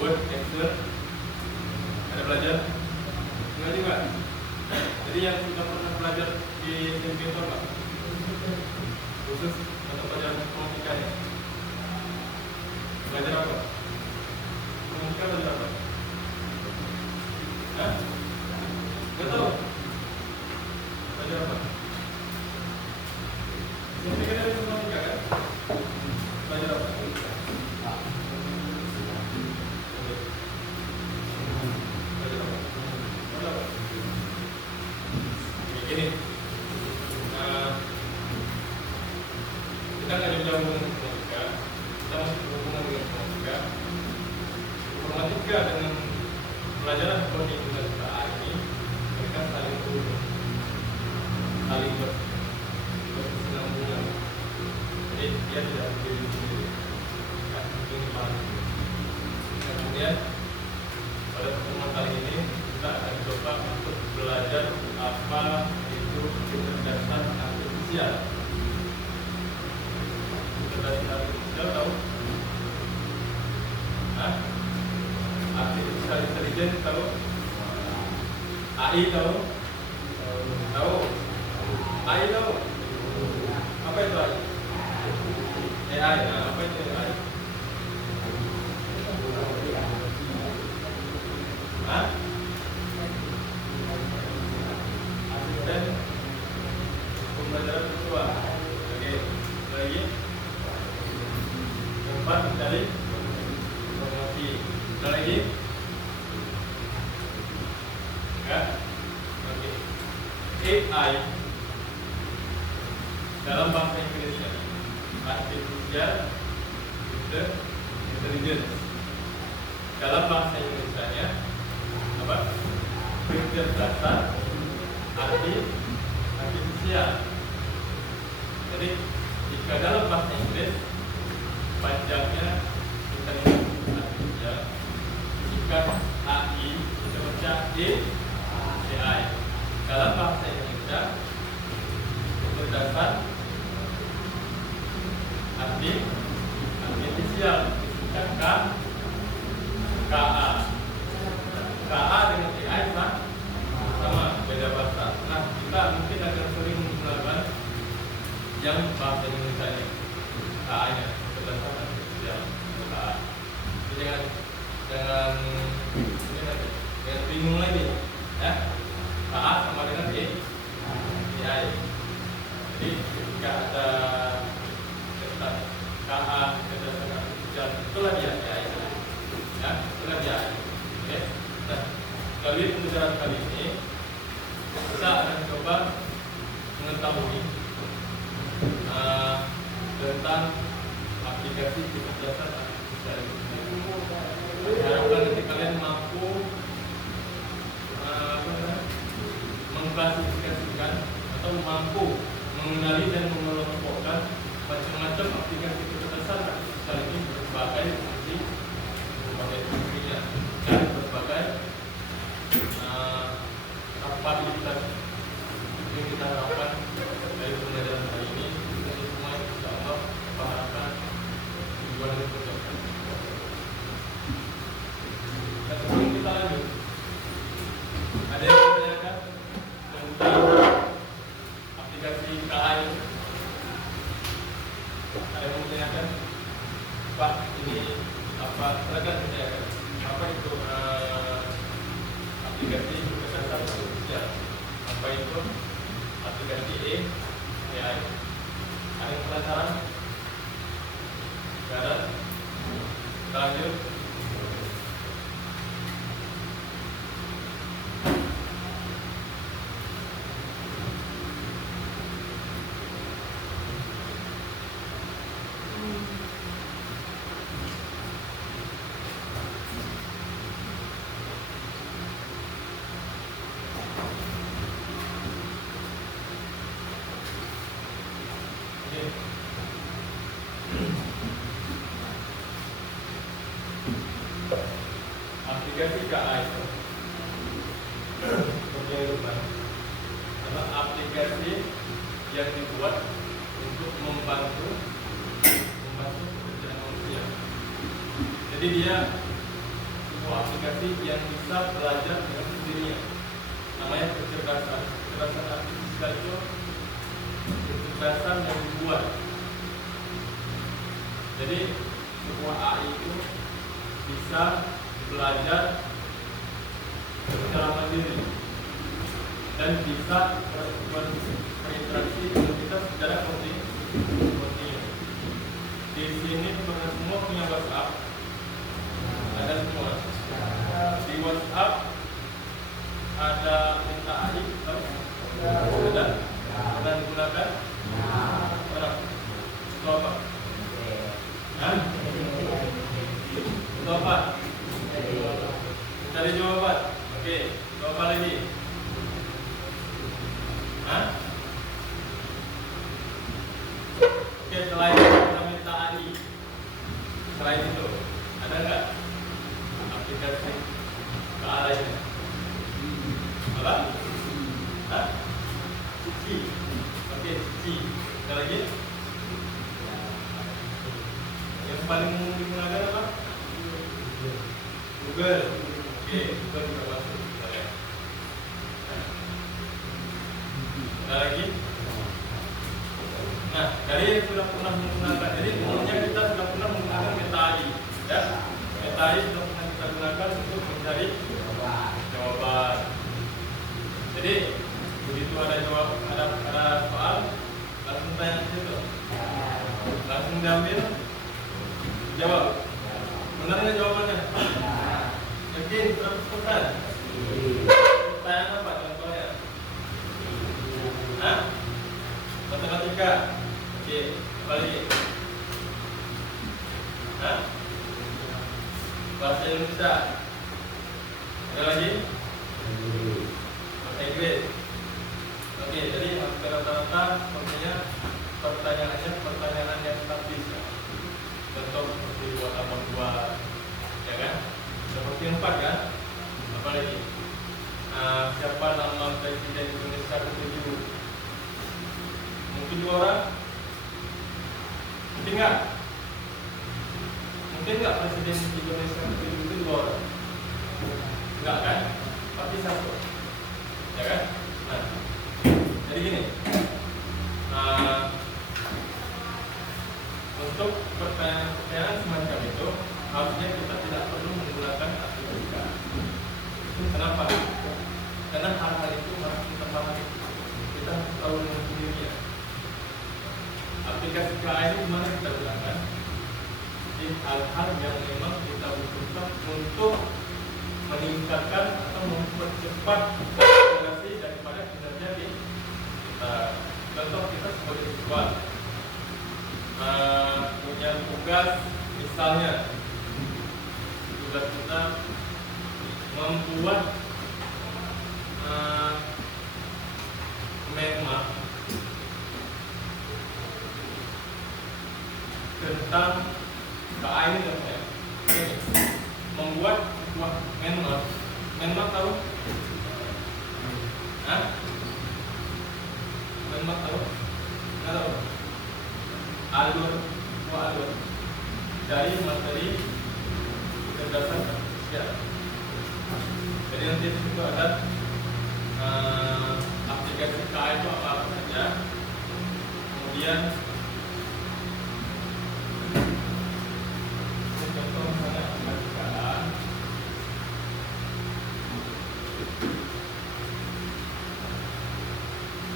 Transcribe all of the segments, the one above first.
Word, Excel, ada belajar? Enggak juga? Jadi yang sudah pernah belajar di simulator Pak, khusus untuk pelajaran informatika ya. Belajar apa? Informatika belajar apa? Hah? Gak tahu? Belajar apa? Informatika dari informatika kan? Belajar apa? Ini kita nggak jauh-jauh dengan informatika, kita masih berhubungan dengan informatika. Informatika dengan pelajaran kode internasional ini mereka saling berhubung, saling berkesinambungan. Jadi dia tidak berdiri sendiri, nggak mungkin dipahami. Kemudian pada pertemuan kali ini kita akan coba untuk belajar apa itu kecerdasan artifisial. Kecerdasan artifisial tahu? Hah? Artificial intelligence tahu? AI tahu? Tahu? AI tahu? Apa itu AI? AI, nah, apa itu AI? Hah? Asisten pembelajaran virtual. Oke, lagi tempat dari promosi. Ada lagi? Enggak? Oke. AI dalam bahasa Inggrisnya Artificial Intelligence. Dalam bahasa Inggrisnya apa? Kecerdasan artifisial. Jadi jika dalam bahasa Inggris panjangnya intelligence artificial, jika AI kita baca AI. Dalam bahasa Indonesia kecerdasan artifisial disingkat KA. KA dengan AI sama, beda bahasa. Nah, kita mungkin akan sering menggunakan yang bahasa Indonesia ini KA-nya, kecerdasan artifisial KA. Jadi jangan bingung lagi, ya. KA sama dengan AI. Jadi ketika ada KA kecerdasan artifisial, itulah dia AI. Ya, itulah dia. Oke. Nah, dari pembelajaran kali ini kita akan coba mengetahui tentang aplikasi kecerdasan artifisial ini. Harapkan nanti kalian mampu mengklasifikasikan atau mampu mengenali dan mengelompokkan macam-macam aplikasi kecerdasan artifisial ini berbagai fungsi, berbagai fungsinya, dan berbagai kapabilitas yang kita harapkan dari pembelajaran hari ini. Kita semua insya Allah mengharapkan tujuan yang tercapai. Dan sebelum kita lanjut, ada yang menanyakan tentang aplikasi KA ini? Ada yang menanyakan? Pak, ini apa? Silakan menanyakan. Apa itu aplikasi kecerdasan artifisial? Apa itu aplikasi AI? Ada yang penasaran? Tidak ada? Lanjut. Aplikasi KA itu adalah aplikasi yang dibuat untuk membantu pekerjaan manusia. Jadi dia sebuah aplikasi yang bisa belajar dengan sendirinya. Namanya kecerdasan kecerdasan yang dibuat. Jadi sebuah AI itu bisa belajar secara mandiri dan bisa berinteraksi dengan kita secara kontinu. Di sini semua punya WhatsApp, ada semua. Di WhatsApp ada minta AI, ada pernah digunakan? Pernah. Itu apa? Itu apa? Cari jawaban. Oke, itu apa lagi? Oke, selain kita minta AI, selain itu ada nggak aplikasi ke arah ini? Apa? Cici. Oke, Cici. Ada lagi? Yang paling digunakan apa? Google. Oke, Google juga masuk. Ada lagi? Nah, dari yang sudah pernah menggunakan, jadi umumnya kita sudah pernah menggunakan Meta AI, ya. Meta AI sudah pernah kita gunakan untuk mencari jawaban. Jadi begitu ada soal, langsung tanya ke situ, langsung diambil, jawab. Benar nggak jawabannya? Yakin 100%? Pertanyaan apa contohnya? Matematika. Oke, balik. Bahasa Indonesia. Ada lagi? Bahasa Inggris. Oke, jadi rata-rata sepertinya pertanyaannya pertanyaan yang statis, ya. Contoh seperti 2 tambah 2, ya kan? Seperti 4 kan? Apa lagi? Siapa nama Presiden Indonesia ke-7? Mungkin 2 orang? Mungkin nggak? Mungkin nggak Presiden Indonesia ke-7 itu 2 orang? Enggak kan? Pasti 1, ya kan? Nah, jadi gini, untuk pertanyaan semacam itu harusnya kita tidak perlu menggunakan aplikasi. Kenapa? Karena hal-hal itu harus kita pahami, kita harus tahu dengan sendirinya. Aplikasi KA ini dimana kita gunakan? Di hal-hal yang memang kita butuhkan untuk meningkatkan atau mempercepat komunikasi daripada kinerja di kita. Contoh kita sebagai siswa punya tugas, misalnya tugas kita membuat map tentang KA ini contohnya. Membuat sebuah map tahu? Map tahu? Nggak tahu? Alur dari materi kecerdasan artifisial. Jadi nanti di situ ada aplikasi KA itu apa saja. Kemudian contoh misalnya aplikasi KA.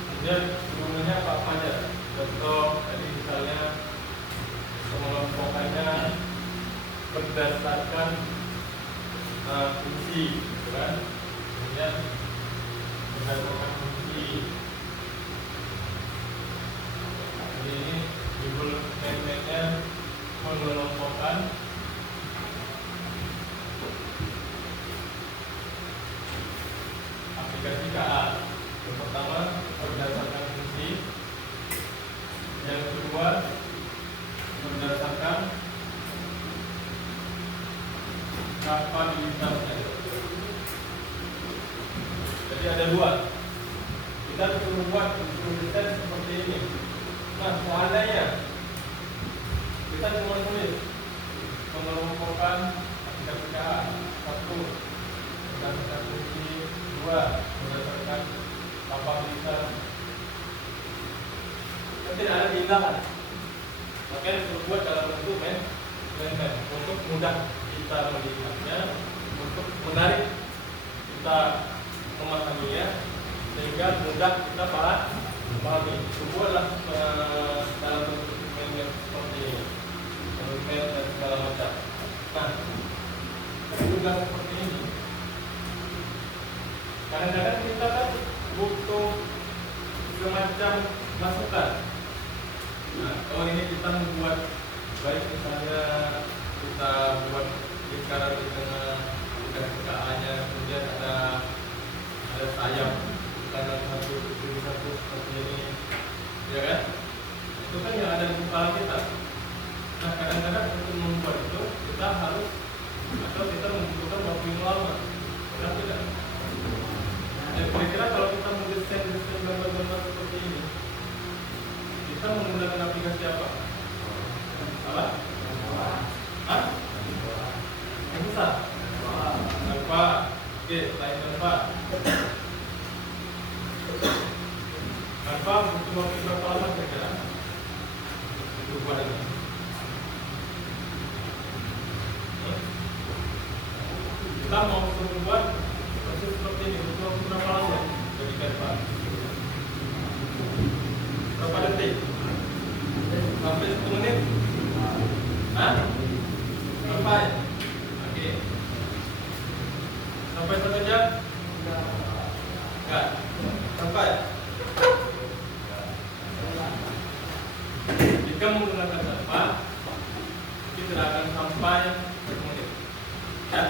Kemudian sebelumnya apa aja? Contoh tadi misalnya mengelompokannya berdasarkan fungsi, gitu kan? Kemudian berdasarkan fungsi. Ini judul statementnya mengelompokkan aplikasi KA. Yang pertama berdasarkan fungsi, yang kedua berdasarkan kapabilitasnya. Jadi ada 2. Kita disuruh buat desain seperti ini. Nah, seandainya kita cuma tulis mengelompokkan aplikasi KA 1 berdasarkan fungsi, 2 berdasarkan kapabilitas, tidak ada keindahan. Makanya dibuat dalam bentuk main untuk mudah kita melihatnya, untuk menarik kita memahaminya, sehingga mudah kita pahami. Dibuatlah dalam bentuk main seperti ini, main dan segala macam. Nah, juga seperti ini. Kadang-kadang kita kan butuh semacam masukan. Nah, kalau ini kita membuat baik, misalnya kita buat lingkaran di tengah KA-nya, kemudian ada sayap kanan satu, kiri satu seperti ini, ya kan? Itu kan yang ada di kepala kita. Nah, kadang-kadang untuk membuat itu kita harus atau kita membutuhkan waktu yang lama, benar tidak? Dan kira-kira kalau kita mendesain gambar-gambar seperti ini, kita menggunakan aplikasi apa? Apa? Hah? Yang besar? Canva. Oke, selain Canva. Canva butuh waktu berapa lama kira-kira? Untuk buat ini. Kita mau membuat proses seperti ini butuh waktu berapa lama bagi Canva? Berapa detik? Sampai 10 menit? Hah? Sampai? Oke. Sampai 1 jam? Enggak. Sampai? Jika menggunakan Canva, kita tidak akan sampai 1 menit. Ya?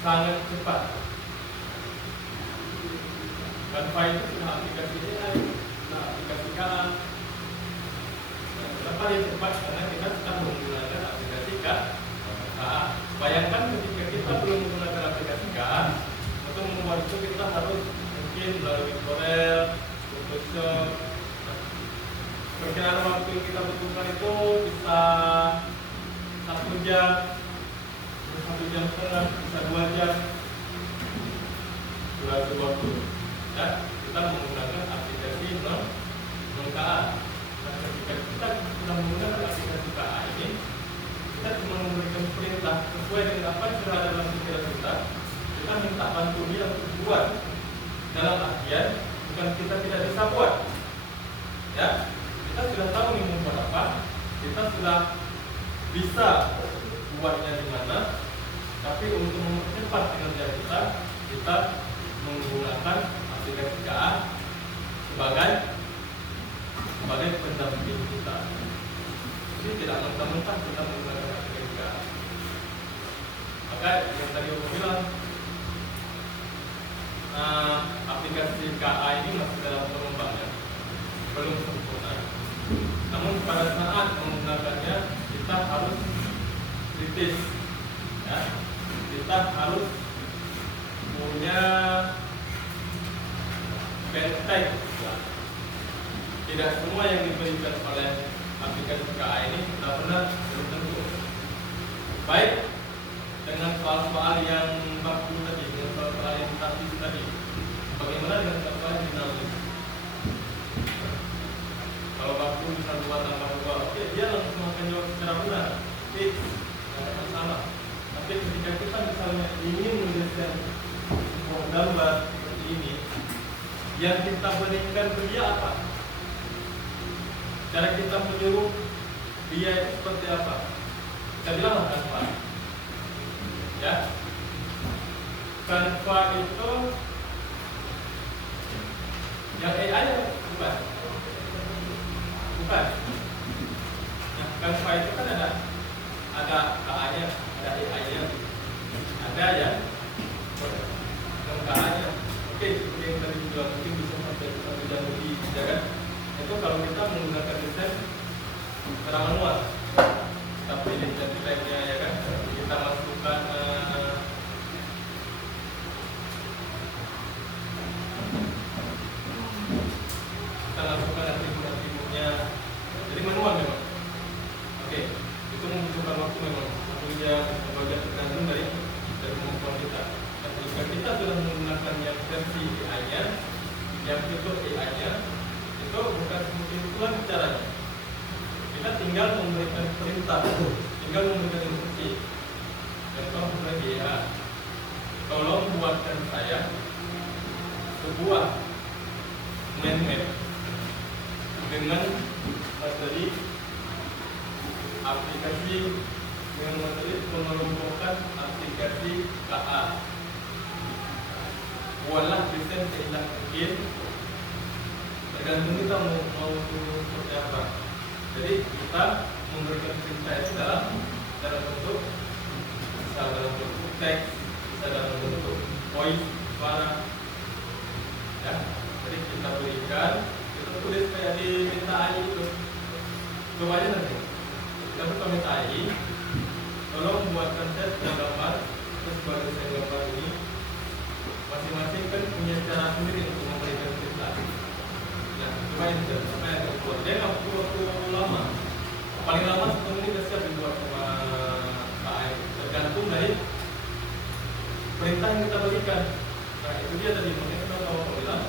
Sangat cepat. Canva itu sudah aplikasi AI, sudah aplikasi KA. Kenapa dia cepat? Karena kita sudah menggunakan aplikasi KA. Bayangkan ketika kita belum menggunakan aplikasi KA, untuk membuat itu kita harus mungkin melalui Corel, Photoshop. Perkiraan waktu yang kita butuhkan itu bisa 1 jam, 1 jam setengah, bisa 2 jam. Durasi waktu. Ya, kita menggunakan aplikasi non-KA. Nah, ketika kita sudah menggunakan aplikasi KA ini, kita cuma memberikan perintah sesuai dengan apa yang sudah ada dalam pikiran kita. Kita minta bantu dia untuk buat. Dalam artian, bukan kita tidak bisa buat. Ya, kita sudah tahu nih mau buat apa. Kita sudah bisa buatnya di mana. Tapi untuk mempercepat kinerja kita menggunakan aplikasi KA sebagai pendamping kita. Jadi tidak mentah-mentah kita menggunakan aplikasi KA. Maka yang tadi aku bilang, aplikasi KA ini masih dalam pengembangan, belum sempurna. Namun pada saat menggunakannya kita harus kritis, ya. Kita harus punya benteng. Tidak semua yang diberikan oleh aplikasi KA ini kita benar belum tentu. Baik dengan soal-soal yang baku tadi, dengan soal-soal yang statis tadi. Bagaimana dengan soal-soal yang dinamis? Kalau baku bisa 2 tambah 2, oke, dia langsung akan jawab secara benar. Tidak ada masalah. Tapi ketika kita misalnya ingin mendesain sebuah gambar seperti ini, yang kita berikan ke dia apa? Cara kita menyuruh dia itu seperti apa? Kita bilang Canva. Ya, Canva itu yang AI bukan? Bukan. Nah, Canva itu kan ada KA-nya, ada AI-nya, ada ya KA-nya. Oke, seperti yang tadi bilang mungkin bisa sampai 1 jam lebih, ya kan? Itu kalau kita menggunakan desain secara manual. Tapi desain-desainnya ya kan, kita masukkan atribut-atributnya. Jadi manual memang. Oke, itu membutuhkan waktu memang 1 jam, 2 jam tergantung dari kemampuan kita. Dan jika kita sudah menggunakan yang versi AI-nya, yang fitur AI-nya, itu bukan mungkin itulah caranya. Kita tinggal memberikan perintah, tinggal memberikan instruksi. Contoh misalnya ya, tolong buatkan saya sebuah mind map dengan materi aplikasi, dengan materi mengelompokkan aplikasi KA. Buatlah desain seindah mungkin, tergantung kita mau seperti apa. Jadi kita memberikan perintah itu dalam bentuk, bisa dalam bentuk teks, bisa dalam bentuk voice, suara, ya. Jadi kita berikan, kita tulis kayak di minta AI itu. Coba aja nanti kita buka minta AI, tolong buatkan saya gambar, terus baru saya gambar ini. Masing-masing kan punya cara sendiri untuk memberikan perintah. Nah, coba ini sampai yang keluar. Dia nggak perlu waktu lama. Paling lama 10 menit sudah siap dibuat sama AI. Tergantung dari perintah yang kita berikan. Nah, itu dia tadi mungkin kita tahu bilang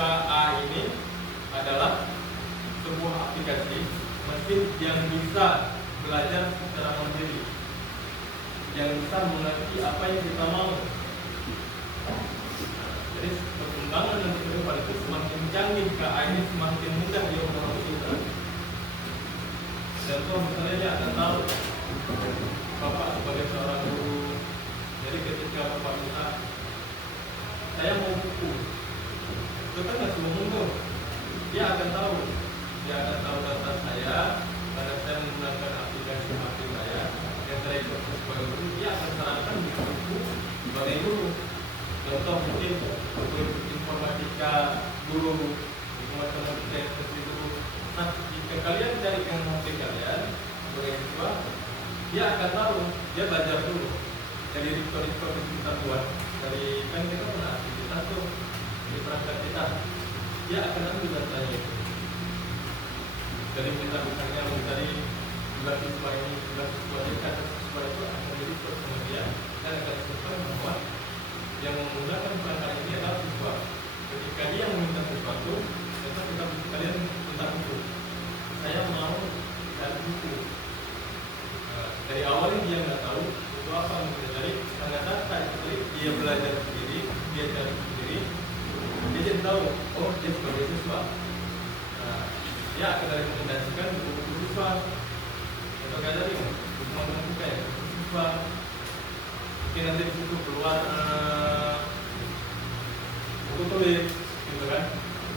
KA ini adalah sebuah aplikasi mesin yang bisa belajar secara mandiri, yang bisa mengerti apa yang kita mau. Jadi perkembangan dan ke depan itu semakin canggih, KA ini semakin mudah dia memahami kita. Dan misalnya dia akan tahu Bapak sebagai seorang guru. Jadi ketika Bapak minta, saya mau buku, itu kan nggak semua mundur. Dia akan tahu data saya, karena saya menggunakan aplikasi HP saya yang saya proses sebagai guru. Dia akan sarankan buku sebagai guru. Contoh mungkin guru informatika guru, matematika yang seperti guru. Nah, jika kalian cari yang HP kalian sebagai siswa, dia akan tahu, dia belajar dulu dari rektor-rektor yang kita buat, dari kan kita pernah aktivitas tuh di perangkat kita, dia akan ambil datanya itu. Jadi kita misalnya mencari jumlah siswa ini, jumlah siswa ini, kata siswa itu akan jadi sama dia, dan akan disebutkan bahwa yang menggunakan perangkat ini adalah siswa. Ketika dia meminta sesuatu, maka kita kalian minta buku. Saya mau cari buku. Dari awalnya dia nggak tahu itu apa yang dia cari, ternyata dia belajar sendiri, dia cari sendiri, dia jadi tahu, oh dia sebagai siswa. Nah, dia akan rekomendasikan buku-buku siswa. Atau kayak tadi, buku matematika ya, siswa. Mungkin nanti di situ keluar buku tulis, gitu kan?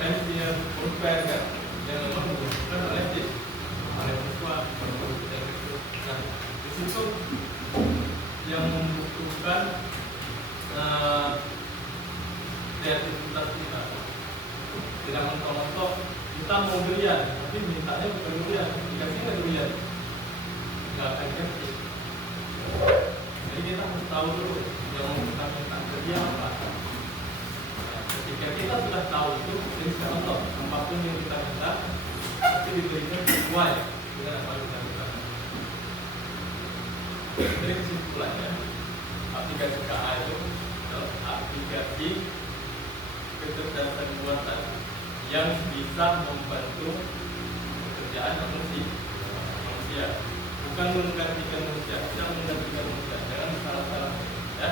Pensil, pulpen kan, yang memang dibutuhkan oleh siswa. Nah, di situ yang membutuhkan kreativitas kita. Tidak mentok-mentok kita mau durian, tapi mintanya bukan durian, dikasih nggak durian, nggak akan ngerti. Jadi kita harus tahu dulu yang mau kita minta ke dia apa. Nah, ketika kita sudah tahu itu, insya Allah apapun yang kita minta pasti diberikan sesuai dengan apa yang kita minta. Jadi kesimpulannya, aplikasi KA itu adalah aplikasi kecerdasan buatan yang bisa membantu pekerjaan manusia, bukan menggantikan manusia, tidak menggantikan manusia. Jangan salah-salah, ya.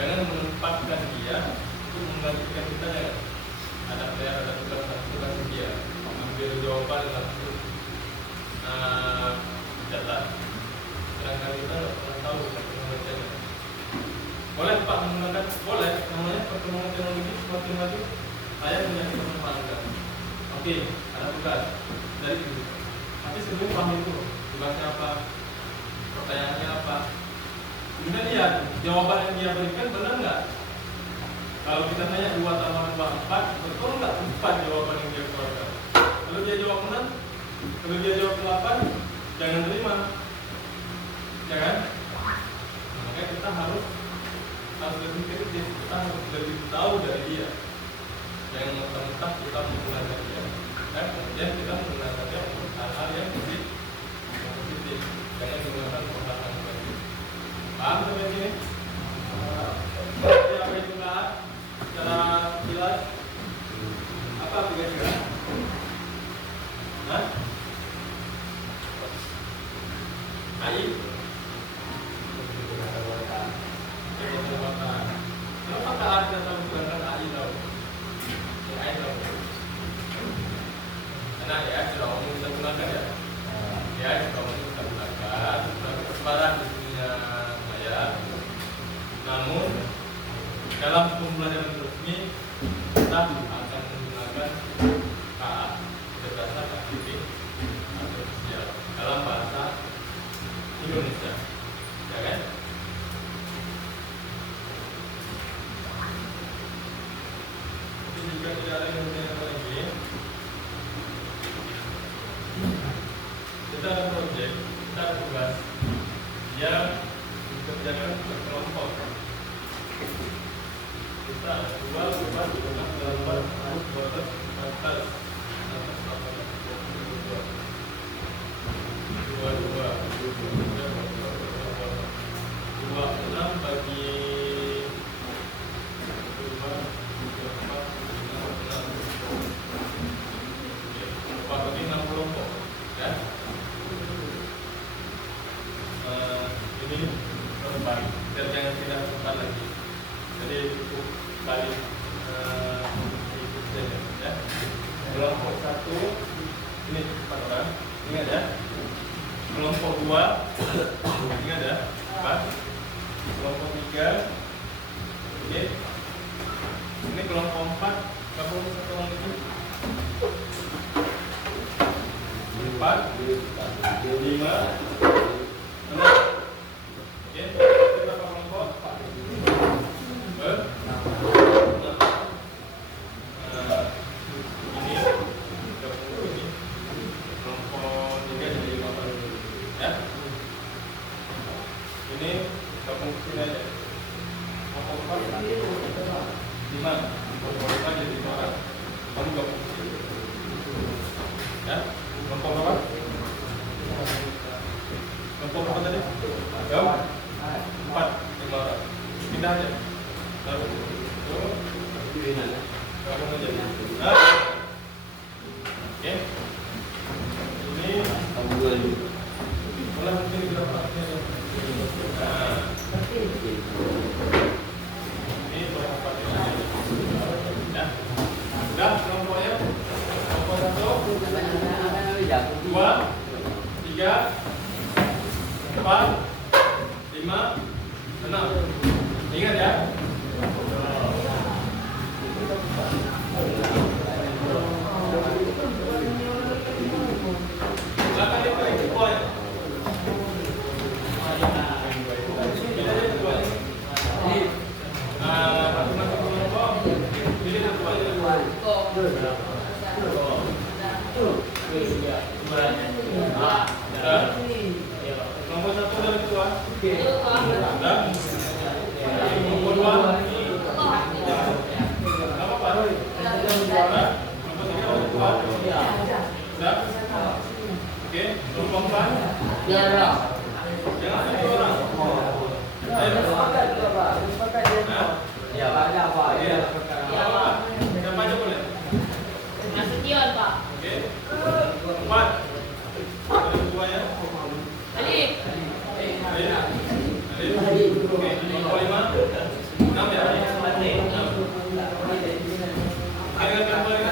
Jangan menempatkan dia untuk menggantikan kita. Jangan ada tugas dia ambil jawaban langsung data. Sedangkan kita tidak pernah tahu bacanya. Boleh Pak menggunakan, boleh, namanya perkembangan teknologi semakin maju. Saya punya kesempatan. Oke, ada tugas dari itu. Tapi sebelum paham itu, tugasnya apa, pertanyaannya apa, kemudian lihat jawaban yang dia berikan benar nggak. Kalau kita tanya 2 tambah 2 4, betul nggak 4 jawaban yang dia keluarkan? Kalau dia jawab benar, kalau dia jawab 8, jangan terima. Jangan. Makanya kita harus lebih kritis, kita harus lebih tahu dari dia. Jangan mentah-mentah kita menggunakan dia, dan kemudian kita menggunakan dia untuk hal-hal yang positif. Jangan menggunakan hal-hal negatif. Paham sampai sini? Jadi apa itu KA? Secara jelas, apa aplikasi KA? Hah? AI? Kenapa tak ada tahu menggunakan AI tahu? AI tahu? Enak ya, sudah umum kita gunakan ya. Ya, sudah umum kita gunakan. Sebarang di dunia maya. Namun dalam pembelajaran resmi kita akan menggunakan KA berdasarkan aktivitas artifisial dalam bahasa Indonesia, ya kan? Jadi jika tidak ada yang lagi, kita ada proyek, kita ada tugas yang dikerjakan berkelompok. Kita ada dua enam bagi 6 kelompok, ya. Ini terbaik dan jangan tidak sempat lagi. Jadi cukup balik ikut saja, ya. Kelompok 1 ini 4 orang, ingat ya. Kelompok 2 ingat ya, 4. Kelompok 3 ini kelompok 4 gabung satu orang itu 4, 5, 6. Oke, kita kelompok 4. Ini gabung ini kelompok 3 jadi 5 orang, ya. Ini gabung sini aja. Kelompok 4 5, kelompok 5 jadi 5 orang. Kamu gabung sini, ya. Kelompok berapa? Kelompok berapa tadi? Jauh? 4, 5 orang. Pindah aja. Baru. Gabung aja. Nah. Oke. Ini mulai mungkin berapa? Nah. Ini berapa? Ya. Sudah kelompoknya? Kelompok 1, 2, 3, 4, 5, 6. Ingat ya. Silakan dipilih ketuanya. Masing-masing kelompok pilih ketuanya. Nomor 1 dari ketua. Nomor 2. Apa Pak? Nomor 3 sudah. Oke, nomor 4. Jangan satu orang. Ya, ada Pak. Ya. Siapa aja boleh? Nasution Pak. Oke. 4. Ada ketuanya. Ali. Oke, nomor 5. 6 ya. 6. Ingatkan balik.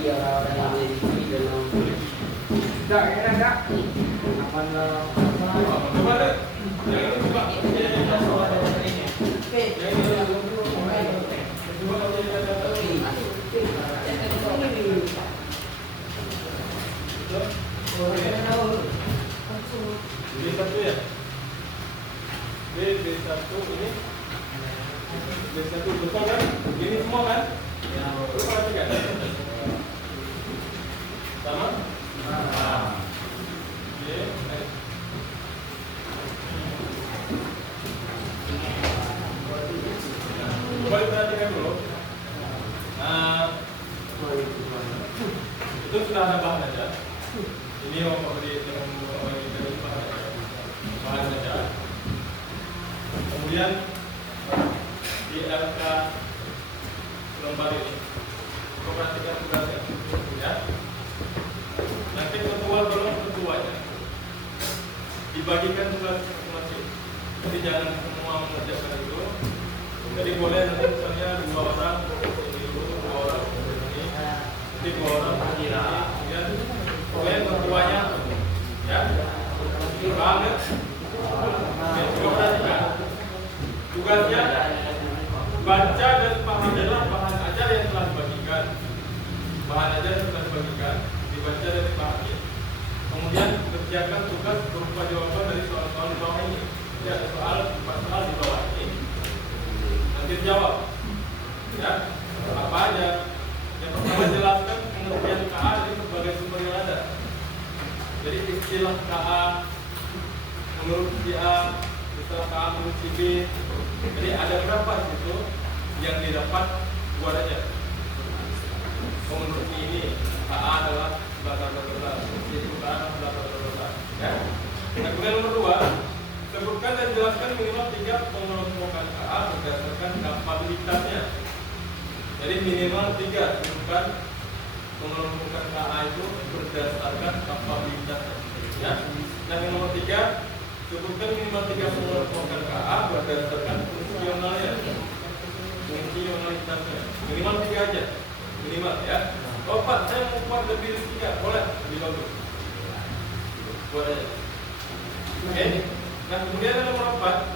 Coba deh, yang ini buka. Yang ini B1 ya? B1 ini B1 betul kan? Ini semua kan? Lu perhatikan sama? Coba diperhatikan dulu. Itu sudah ada bahan aja. Ini bahan aja. Kemudian di RK lembar ini, perhatikan tugasnya, ya. Nanti ketuanya dibagikan tugas masing-masing. Jadi jangan semua mengerjakan itu. Jadi boleh nanti misalnya 2 orang ini dulu, 2 orang ini, nanti 2 orang ini, kemudian pokoknya ketuanya, ya. Paham ya? Ya, coba perhatikan. Tugasnya baca dan pahamilah bahan ajar yang telah dibagikan. Bahan ajar yang telah dibagikan dibaca dan dipahami. Kemudian kerjakan tugas berupa jawaban dari soal-soal di bawah ini. Ya, soal di bawah ini. Nanti jawab. Ya, apa aja? Yang pertama jelaskan pengertian KA dari berbagai sumber yang ada. Jadi istilah KA menurut si A, istilah KA menurut si B. Jadi ada berapa situ yang didapat buat aja. Menurut ini KA adalah bla itu KA bla. Ya. Nah, kemudian nomor 2, sebutkan dan jelaskan minimal 3 pengelompokan KA berdasarkan kapabilitasnya. Jadi minimal 3 sebutkan pengelompokan KA itu berdasarkan kapabilitasnya. Ya. Dan yang nomor 3, sebutkan minimal 3 pengelompokan KA berdasarkan fungsionalitasnya. Minimal 3 aja. Minimal ya. Oh Pak, saya mau buat lebih dari 3, boleh, lebih bagus. Buat aja. Oke. Nah kemudian yang nomor 4,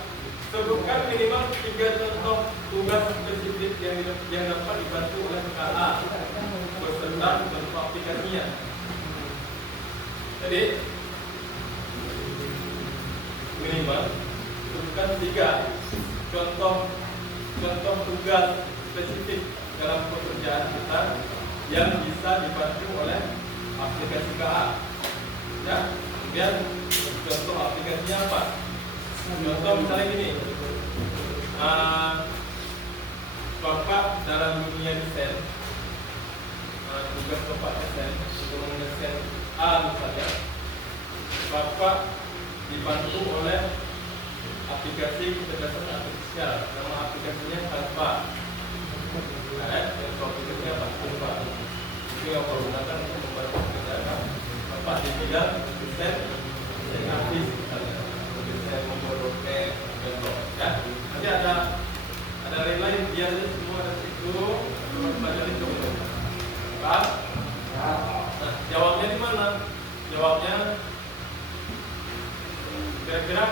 sebutkan minimal 3 contoh tugas spesifik yang dapat dibantu oleh KA beserta bentuk aplikasinya. Jadi minimal sebutkan 3 contoh tugas spesifik dalam pekerjaan kita yang bisa dibantu oleh aplikasi KA. Ya, kemudian contoh aplikasinya apa? Contoh misalnya gini, Bapak dalam dunia desain, tugas Bapak desain untuk mendesain A misalnya, Bapak dibantu oleh aplikasi kecerdasan artifisial, nama aplikasinya Canva. Aplikasinya apa? Canva. Itu yang Bapak gunakan untuk membantu pekerjaan Bapak di bidang desain grafis, desain membuat bentuk. Ya, nanti ada lain biar semua ada situ, belajar itu. Paham? Nah, jawabnya di mana? Jawabnya kira-kira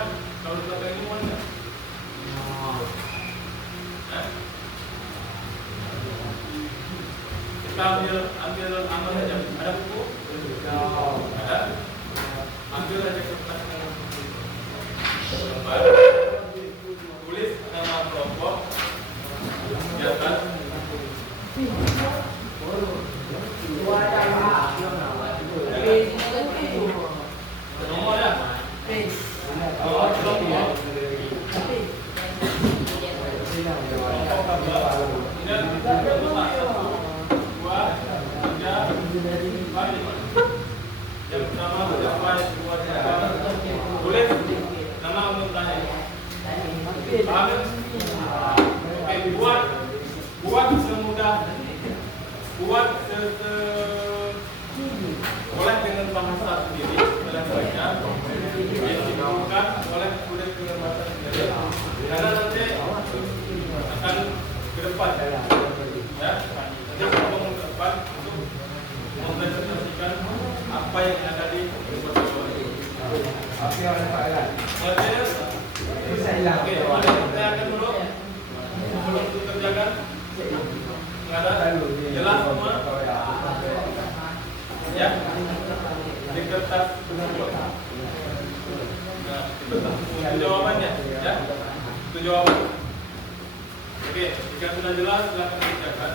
kalau di belakang ini mana? Kita ambil amal aja. Ada buku? Ada? Ambil aja kertas lembar. Tulis nama kelompok. Biarkan. Nomor ya? Nomor kelompok. Yang pertama siapa, yang kedua siapa, tulis nama anggotanya. Paham? Oke, buat semudah, buat oleh dengan bahasa sendiri dalam baca, dibutuhkan oleh kulit dengan bahasa sendiri. Karena nanti akan ke depan, ya. Nanti ngomong ke depan untuk yang tadi Oke, oleh Pak Elan. mulai Bisa hilang. oke mulai dikerjakan dulu sebelum dikerjakan nggak ada jelas semua ya di kertas tersebut. Nah itu jawabannya ya, itu jawaban. Oke, jika sudah jelas silakan dikerjakan.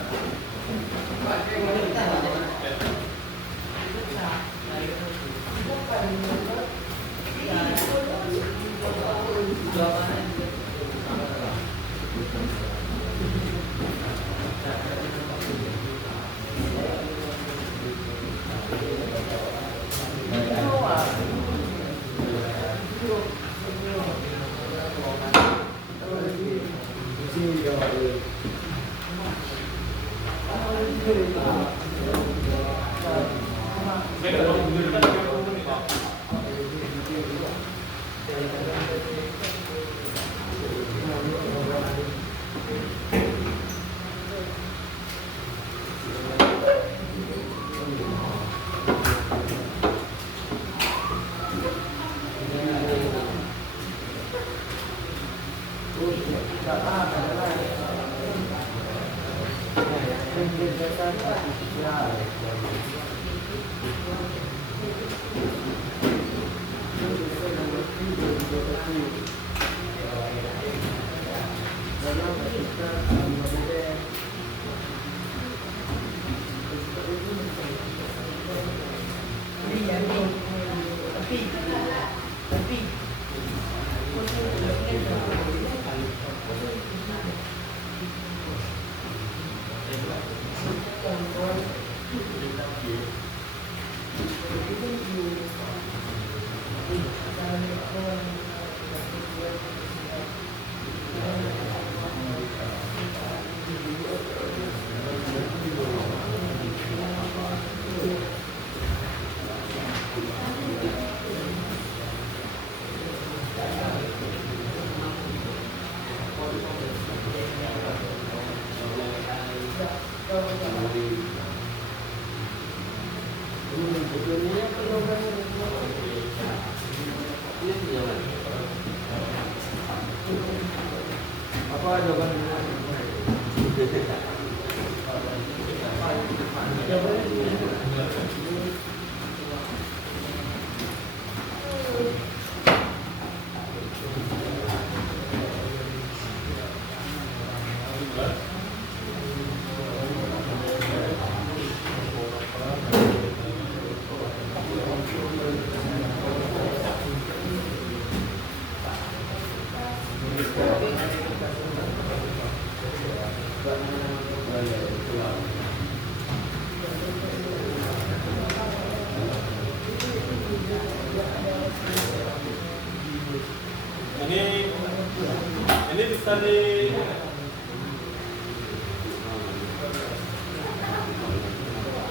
Apa jawaban? Ini bisa di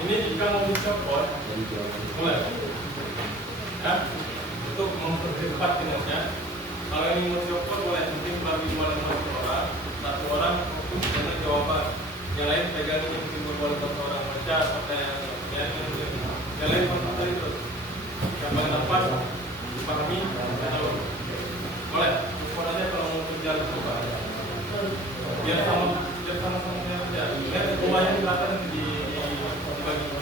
ini jika mau dicopot mulai ya untuk mempercepat kinerja. Kalau ini mau dicopot boleh, penting bagi masing orang, satu orang fokus dengan jawaban, yang lain pegang ini mungkin boleh satu orang baca pertanyaan yang lain kontak terus yang paling tepat dipahami atau boleh aja kalau mau kerja coba biar sama-sama kerja. Lihat rumahnya di belakang dibagi.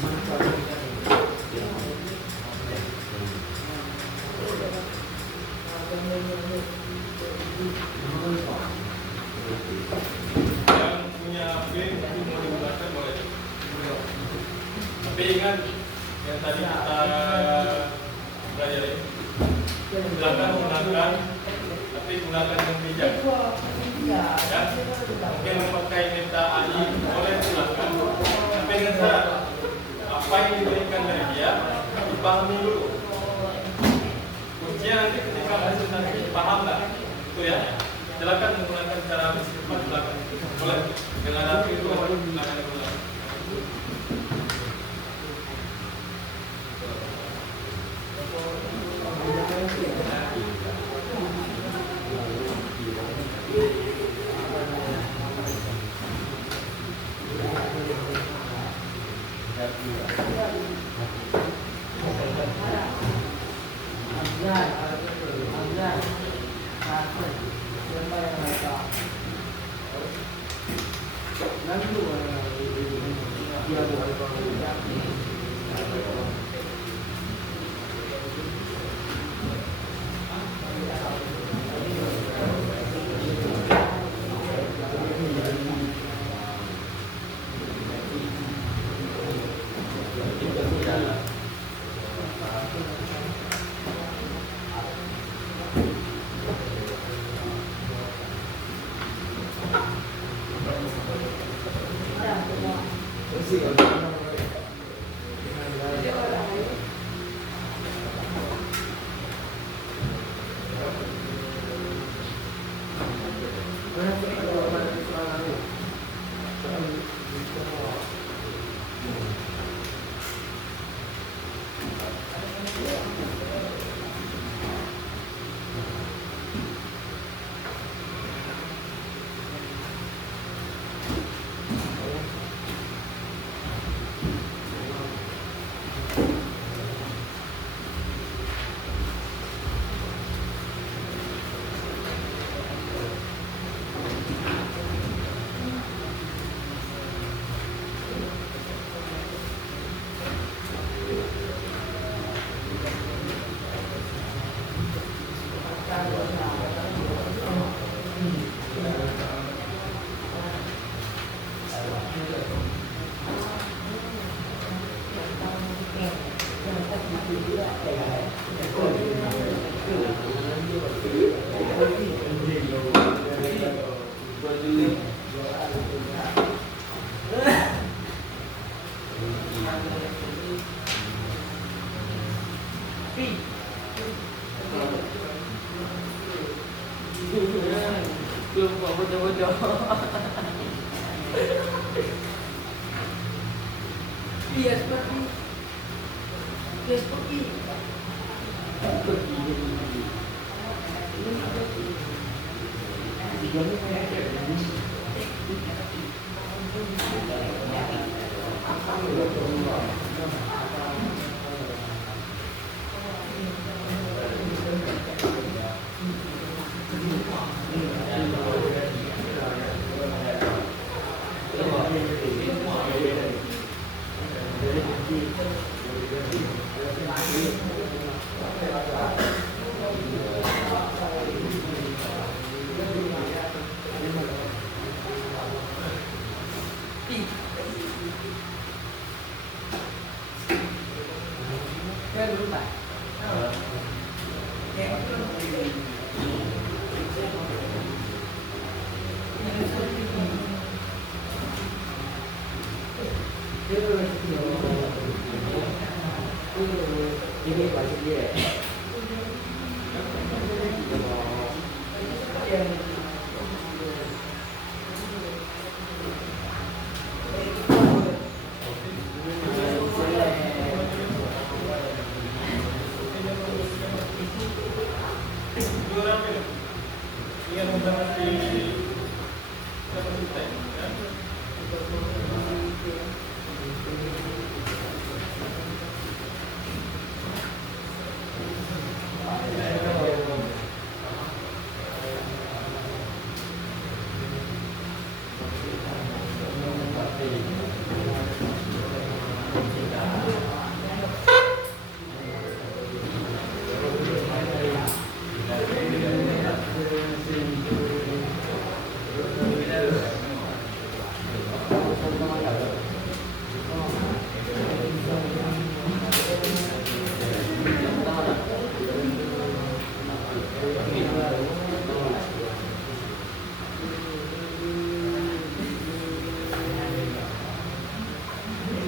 Yang punya HP itu mau digunakan boleh. Tapi ingat yang tadi kita pelajari, silakan gunakan, tapi gunakan yang bijak. Ya, mungkin memakai meta AI boleh silakan, tapi ingat syarat apa yang diberikan dari dia dipahami dulu. Kuncinya nanti ketika hasil nanti paham nggak, itu ya. Silakan menggunakan cara bersipat, silakan boleh dengan api itu silakan digunakan.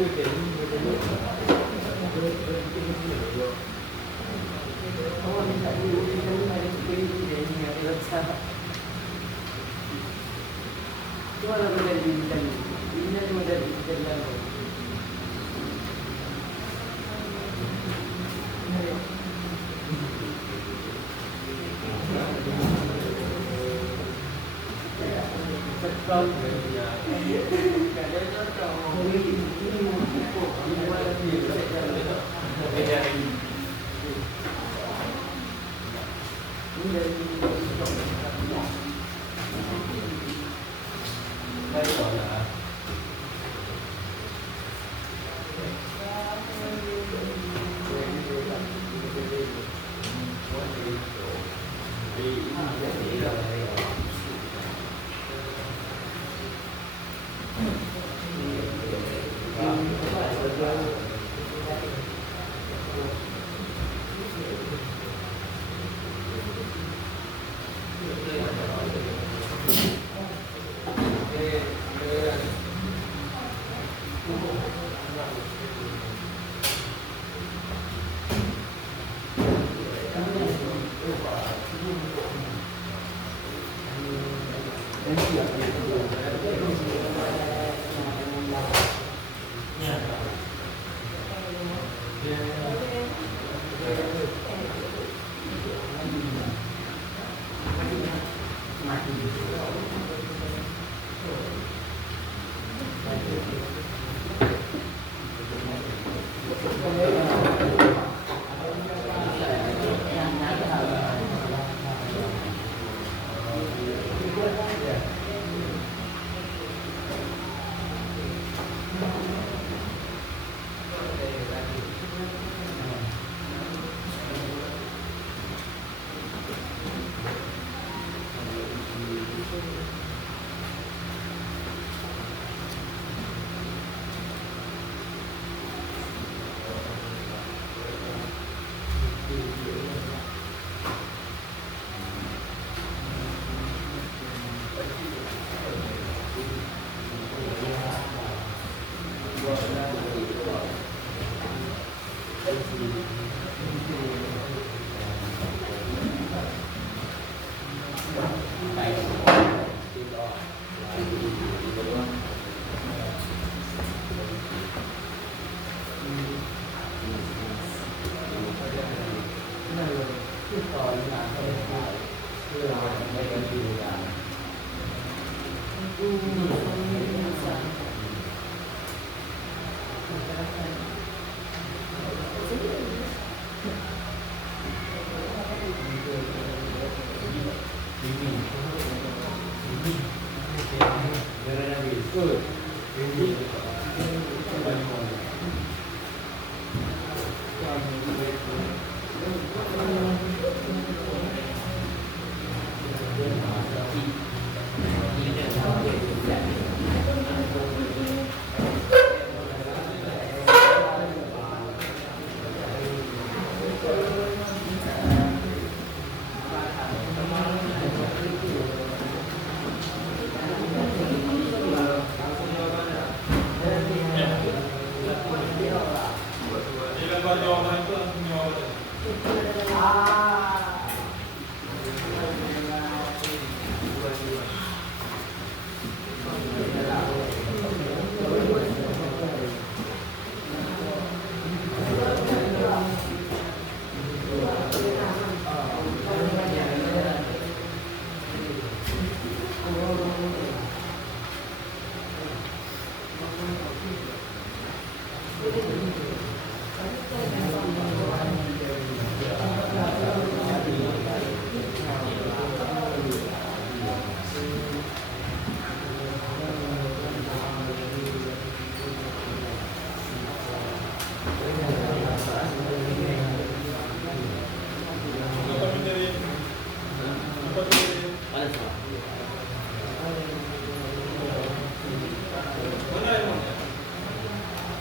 Cuma ada dari bintang ini cuma dari bintang.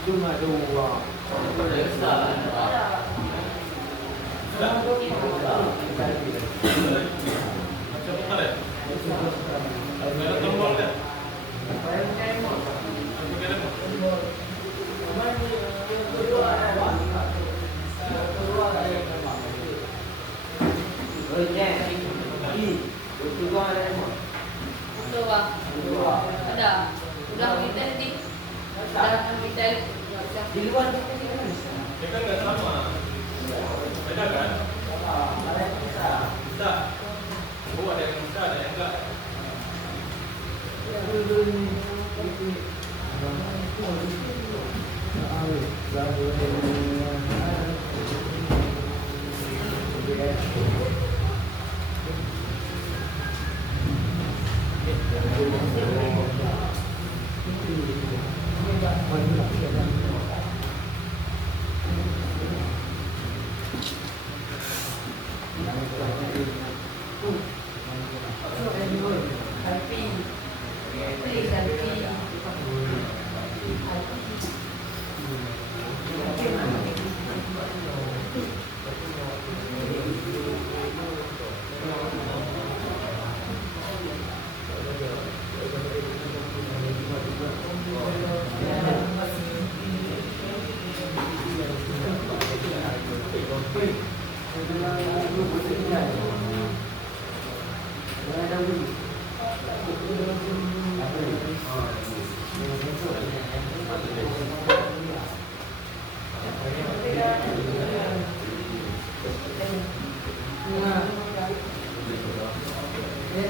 Cuma dua. Belakang kita nanti. Belakang kita. Di luar kita sih kan bisa. Dia kan nggak sama. Beda kan? Ada yang bisa. Bisa. Oh, ada yang bisa, ada yang enggak.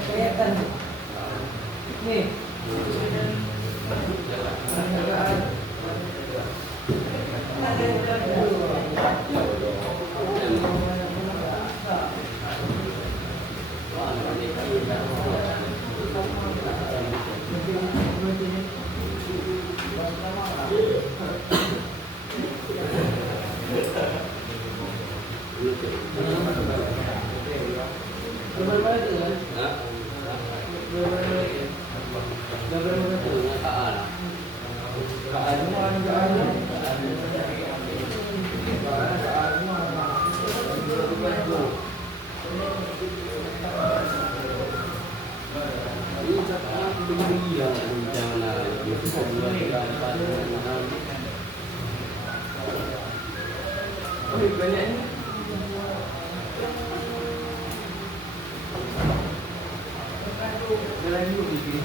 Kelihatan nih. Oh, banyak ini. Jalan dulu di sini.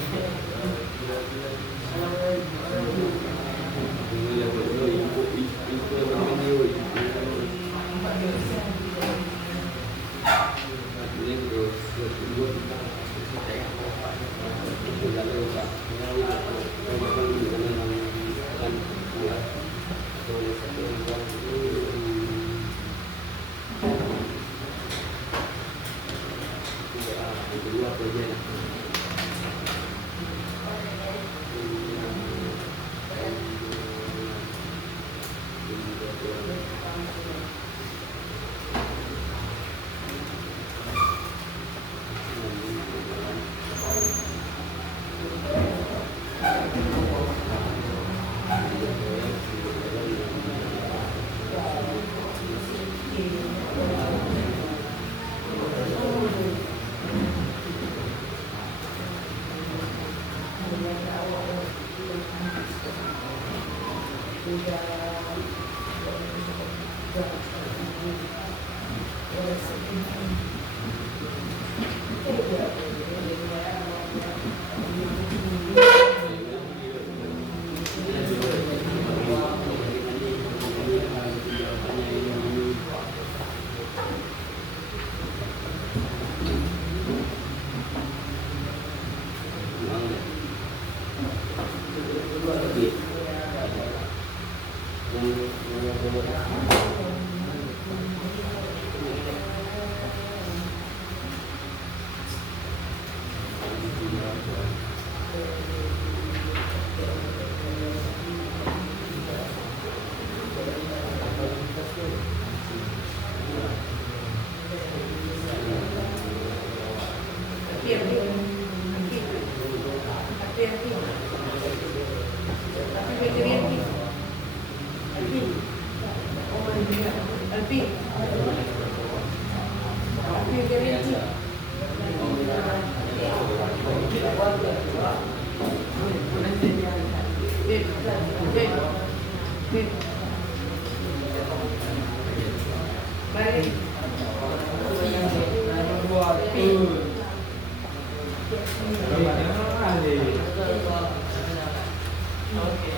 Oke.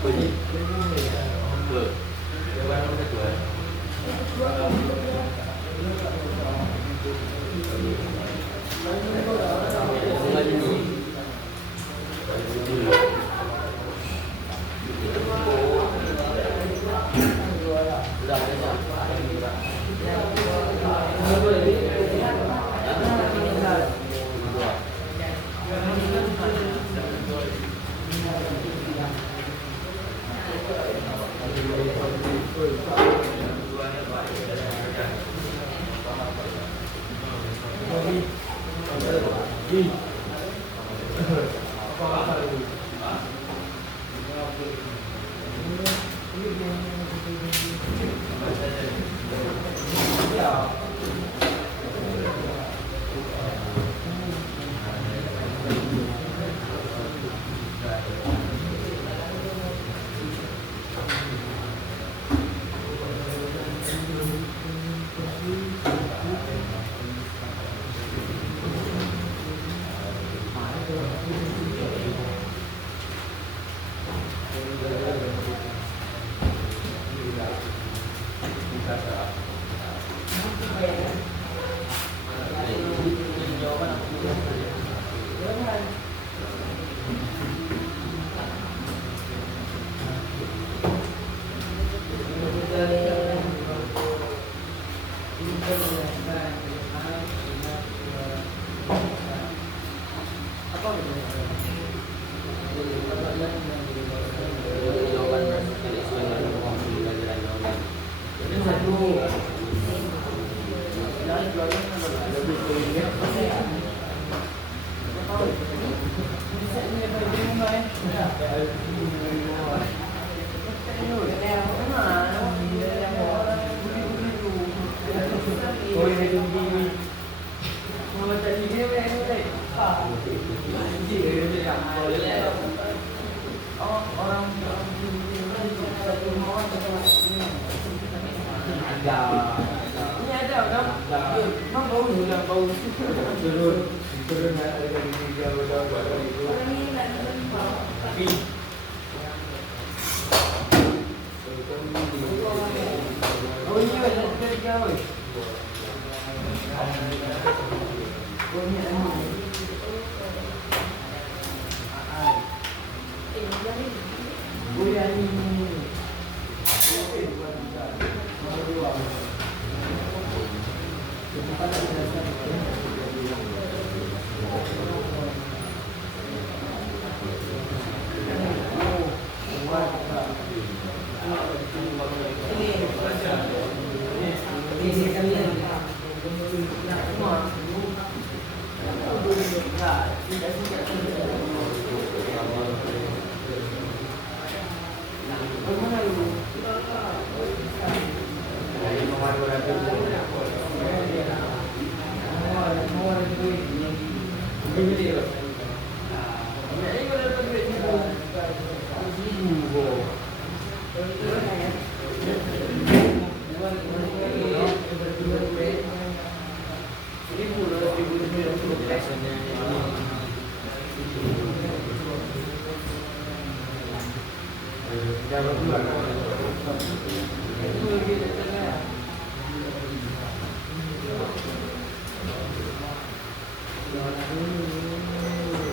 Bunyi. Tuh. Dewan nomor kedua. Bunga dulu.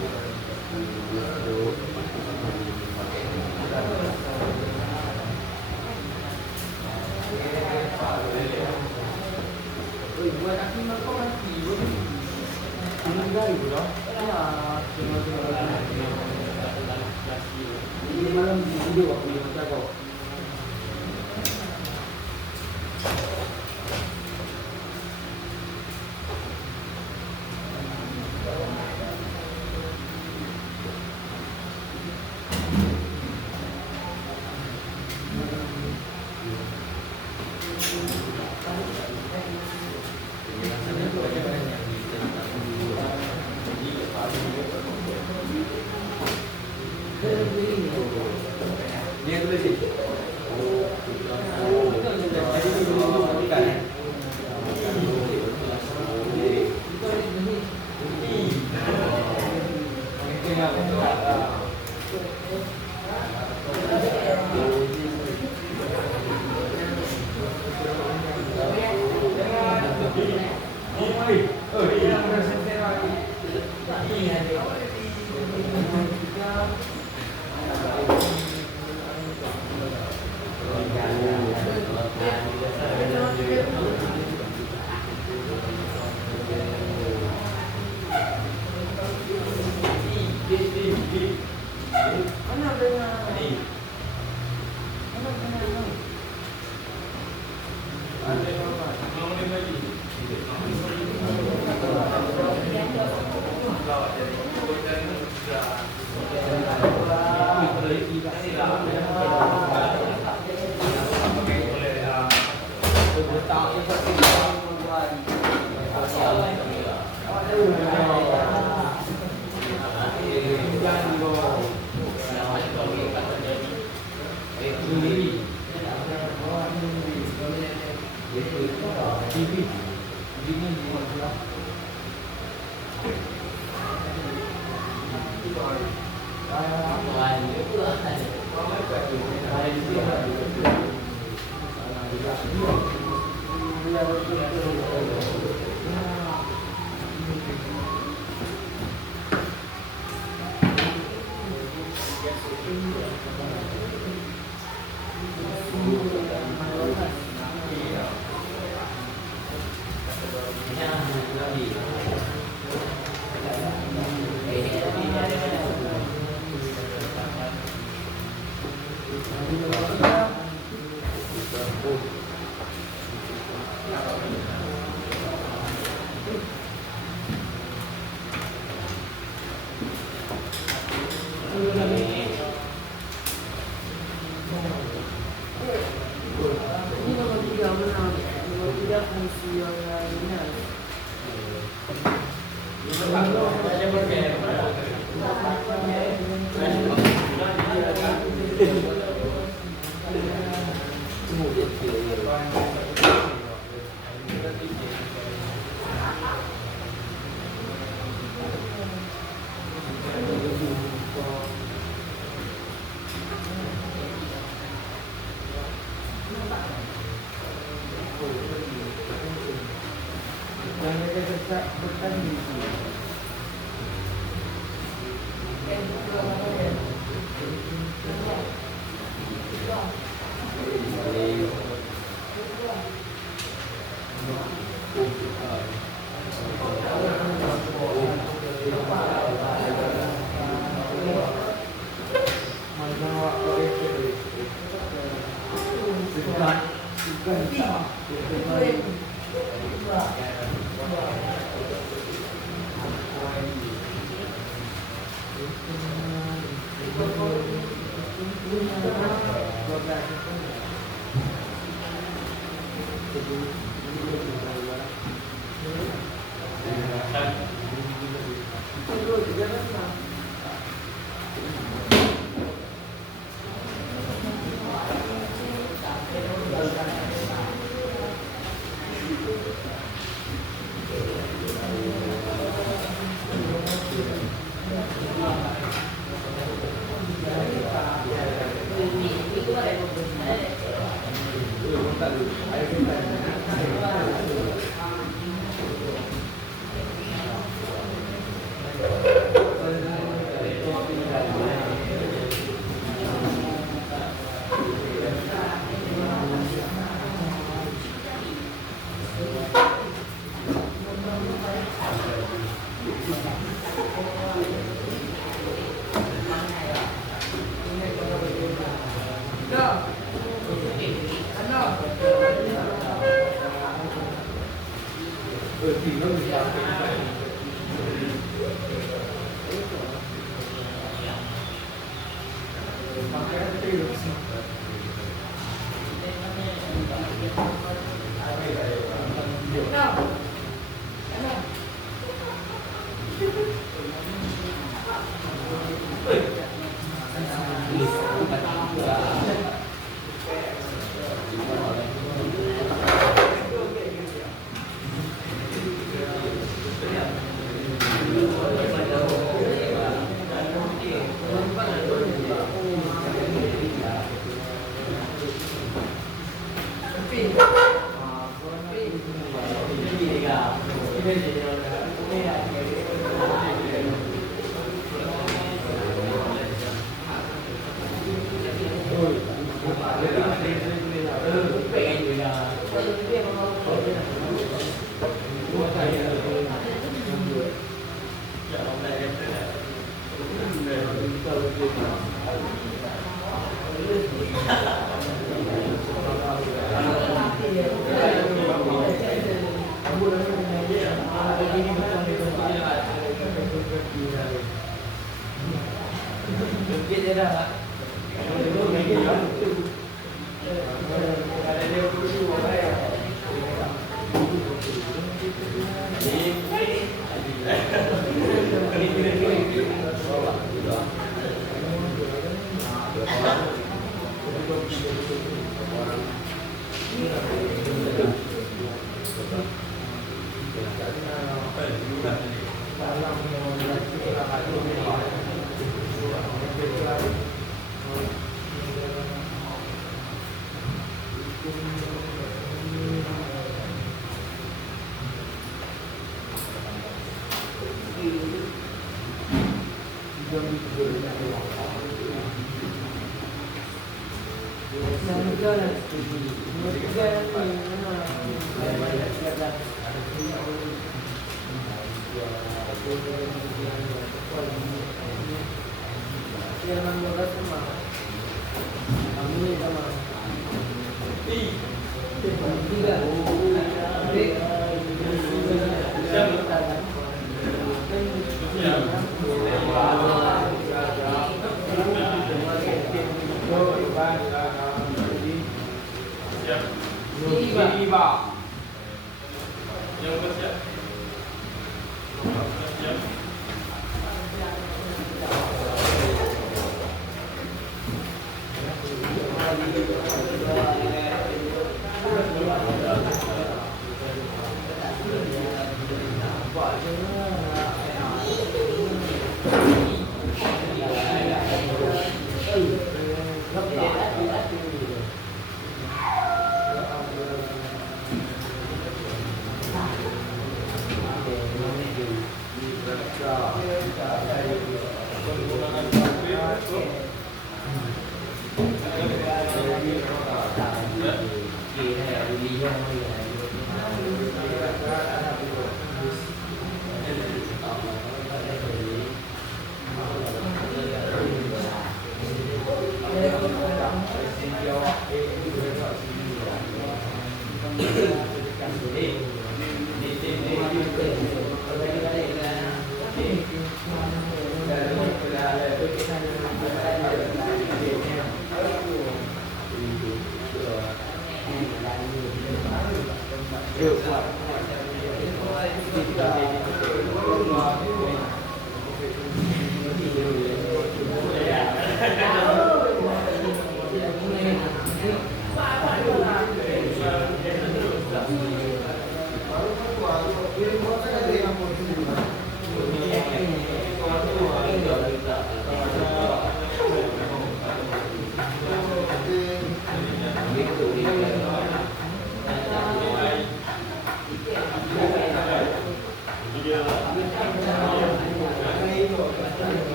Udah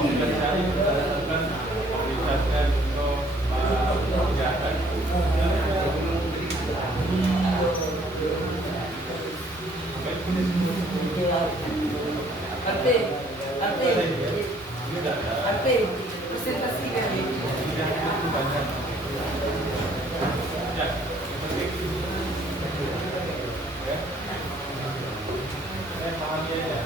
kita cari kita lakukan komunikasikan untuk penjagaan. Arte, presentasi kan? Ya, yang penting ya. Saya paham ya.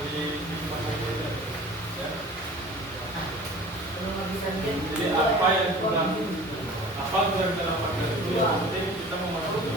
Di mana ya. Jadi apa yang sudah kita lakukan itu yang penting kita memasuki.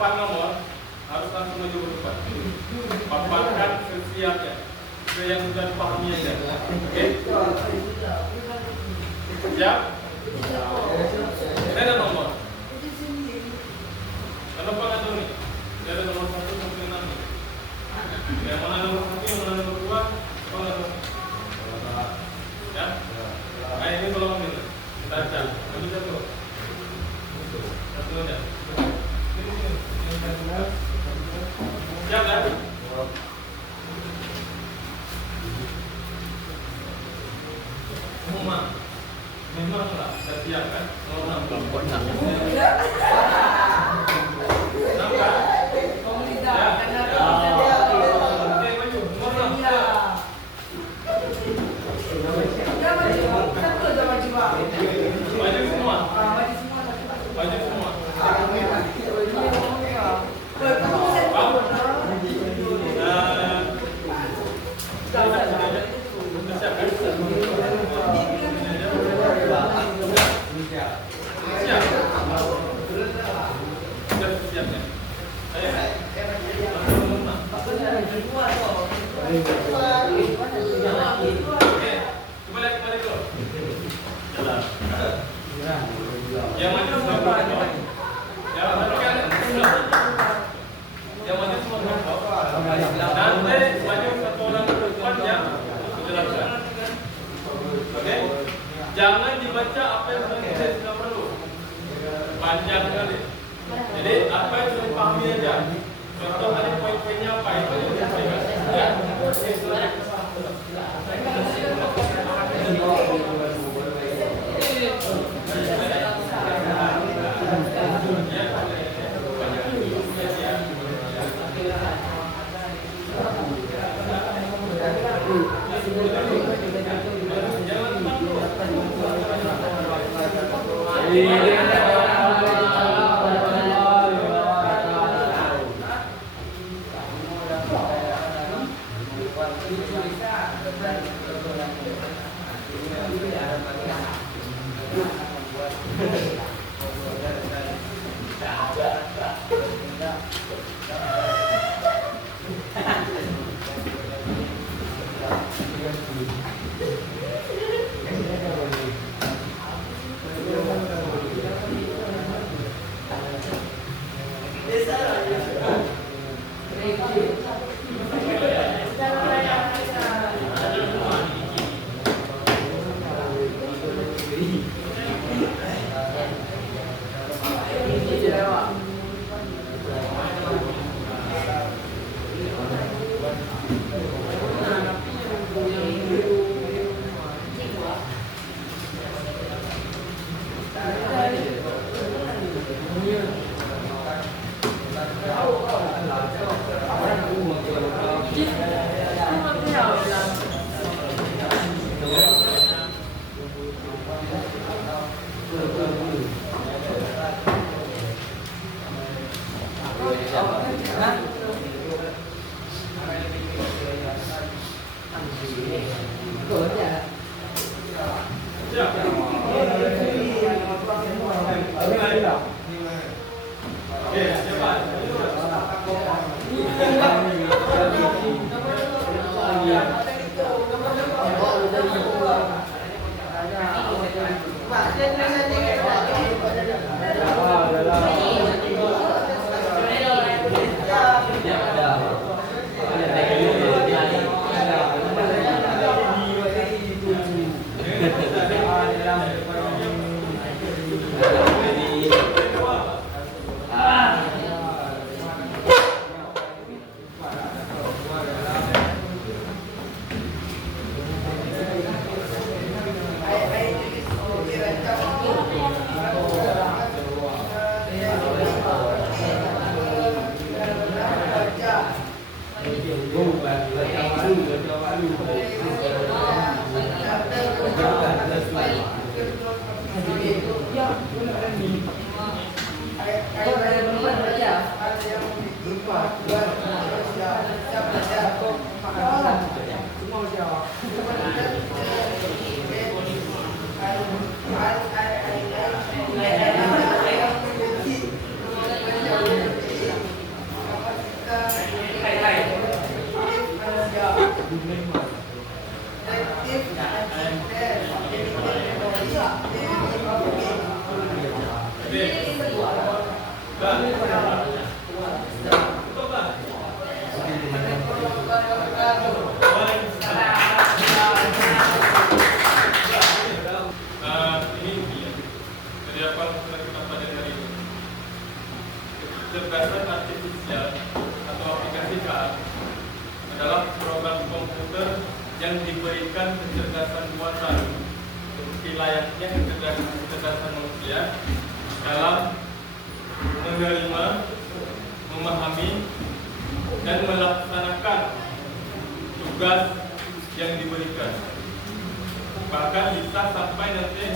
papan nomor harus langsung maju ke depan. Paparkan sesiapnya, ke yang sudah dipahami aja. Oke? Siap? Ini ada nomor. Kenapa ada nih? Ini ada nomor 1 sampai 6 nih. Yang mana nomor 1, yang mana nomor 2? Coba nggak tahu. Ya? Nah ini tolong ambil. Kita baca. Ambil satu. Satu aja. Siap kan? Memang lah, sudah siap kan? Nomor 6. Nampak? Komunitas. Oke, maju. Nomor 6. Ya maju. Satu aja maju Pak. Maju semua. Maju semua. Maju semua. Yang maju semua kelompok. Yang maju kan semua. Yang maju semua kelompok. Nanti maju satu orang ke depan yang menjelaskan. Oke? Jangan dibaca apa yang sudah ditulis, tidak perlu. Panjang sekali. Jadi apa yang sudah dipahami aja. Contoh tadi poin-poinnya apa itu yang disampaikan. Ya. Oke, silakan. Ini kedua. Bah. Betul bah. Ini dia. Jadi apa yang kita pelajari hari ini? Kecerdasan artifisial atau aplikasi KA adalah program komputer yang diberikan kecerdasan buatan seperti layaknya kecerdasan manusia dalam menerima, memahami, dan melaksanakan tugas yang diberikan. Bahkan bisa sampai nanti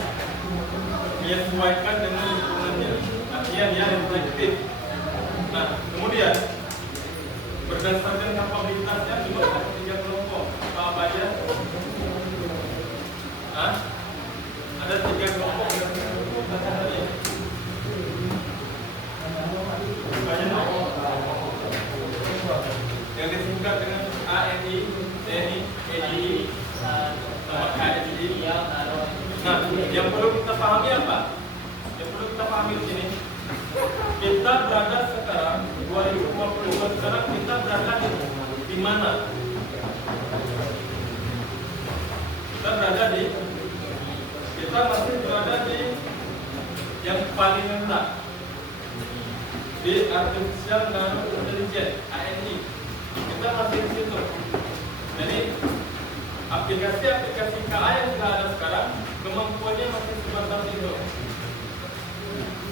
menyesuaikan dengan lingkungannya. Artinya dia reflektif. Nah, kemudian berdasarkan kapabilitasnya juga ada 3 kelompok. Apa aja? Ada 3 kelompok yang disingkat dengan ANI, TNI, EDI, sama KSI. Nah, yang perlu kita pahami apa? Yang perlu kita pahami di sini, kita berada sekarang 2020, sekarang kita berada di mana? Kita masih berada di yang paling rendah, di artificial nano intelligence (ANI). Kita masih di situ. Jadi aplikasi-aplikasi KA yang sudah ada sekarang kemampuannya masih sebatas itu.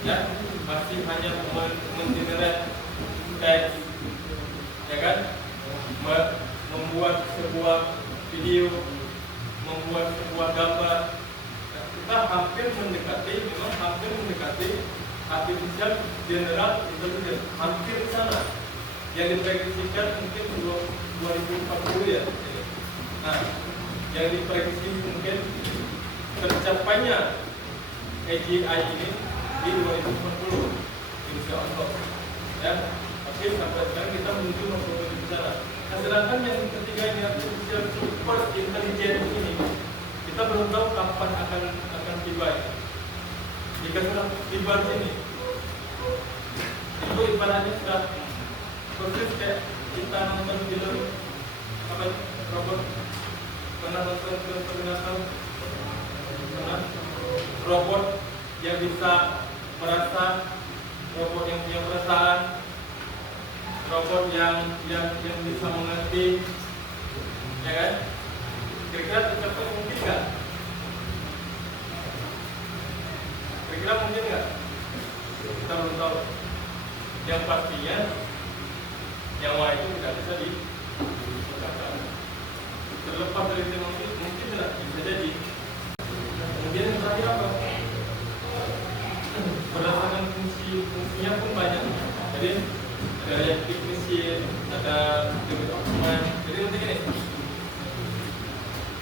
Ya, masih hanya mengenerate teks, ya kan? Membuat sebuah video, membuat sebuah gambar. Kita hampir mendekati artificial general intelligence, hampir di sana. Yang diprediksikan mungkin 2040 ya. Nah, yang diprediksi mungkin tercapainya AGI ini di 2040, insya Allah. Ya, tapi sampai sekarang kita menuju ke sana. Nah, sedangkan yang ketiga ini artificial super intelligence ini, kita belum tahu kapan akan tiba. Jika sudah tiba di sini, itu ibaratnya sudah proses kayak kita nonton film apa robot, pernah nonton film Terminator, robot yang bisa merasa, robot yang punya perasaan, robot yang bisa mengerti, ya kan? Kira-kira tercapai mungkin nggak? Kira-kira mungkin nggak? Kita belum tahu. Yang pastinya nyawa itu tidak bisa diperdagangkan. Terlepas dari teknologi, mungkin tidak bisa jadi. Kemudian yang terakhir apa? Berdasarkan fungsinya pun banyak. Jadi ada reactive machine, ada development. Jadi nanti gini,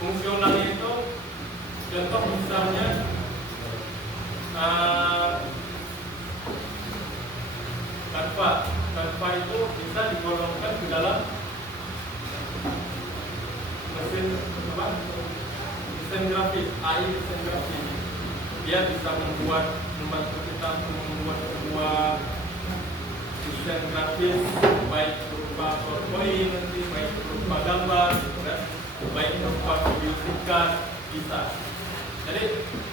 fungsionalnya itu contoh misalnya Canva itu bisa digolongkan ke dalam mesin grafis, AI desain grafis. Dia bisa membantu kita membuat sebuah desain grafis, baik berupa PowerPoint, nanti baik berupa gambar, baik berupa video singkat, bisa. Jadi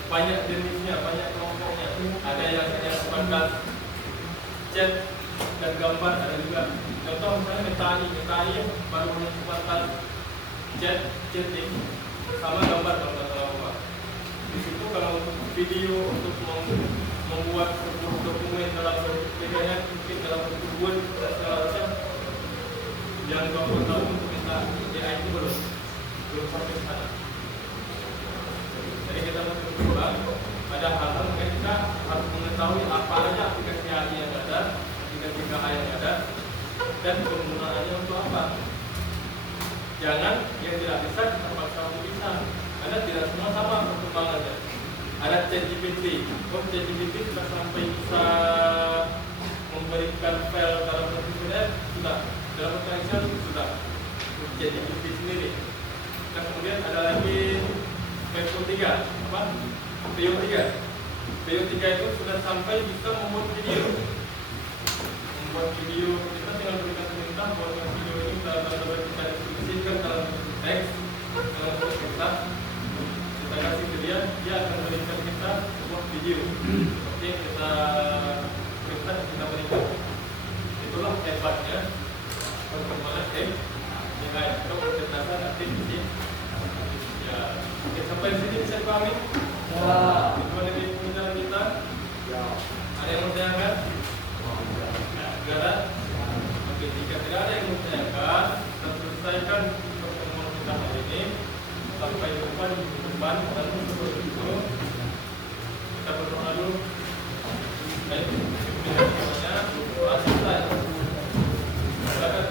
banyak jenisnya, banyak kelompoknya. Ada yang hanya sebatas chat dan gambar, ada juga. Contoh misalnya Metai baru hanya sebatas chatting sama gambar kalau nggak salah. Di situ kalau untuk video, untuk membuat sebuah dokumen dalam bentuk PDF, mungkin dalam bentuk Word dan segala macam, yang 20 tahun untuk minta AI itu belum sampai sana. Jadi kita masih mencoba. Ada hal-hal yang kita harus mengetahui apa aja aplikasi AI yang ada, aplikasi KA yang ada, dan penggunaannya untuk apa. Jangan yang tidak bisa kita paksa untuk bisa, karena tidak semua sama perkembangannya. Ada ChatGPT, ChatGPT sudah sampai bisa memberikan file dalam bentuk PDF, sudah. Dalam bentuk Excel sudah. ChatGPT sendiri. Dan kemudian ada lagi PO3, PO3 itu sudah sampai sampai bisa membuat video. Membuat video kita tinggal berikan perintah buat video ini kita deskripsikan dalam teks dalam kita kasih ke dia, dia akan berikan kita sebuah video. Oke, kita perintah kita berikan. Itulah hebatnya bagaimana dengan kecerdasan artifisial. Ya, oke, sampai di sini bisa dipahami? Ya. Itu ada di pembicaraan kita. Ya. Ada yang mau ditanyakan? Tidak ada? Oke, jika tidak ada yang mau ditanyakan, kita selesaikan pertemuan kita hari ini. Sampai jumpa di minggu depan dan seperti itu kita berdoa dulu. Baik, semuanya doa selesai. Silakan.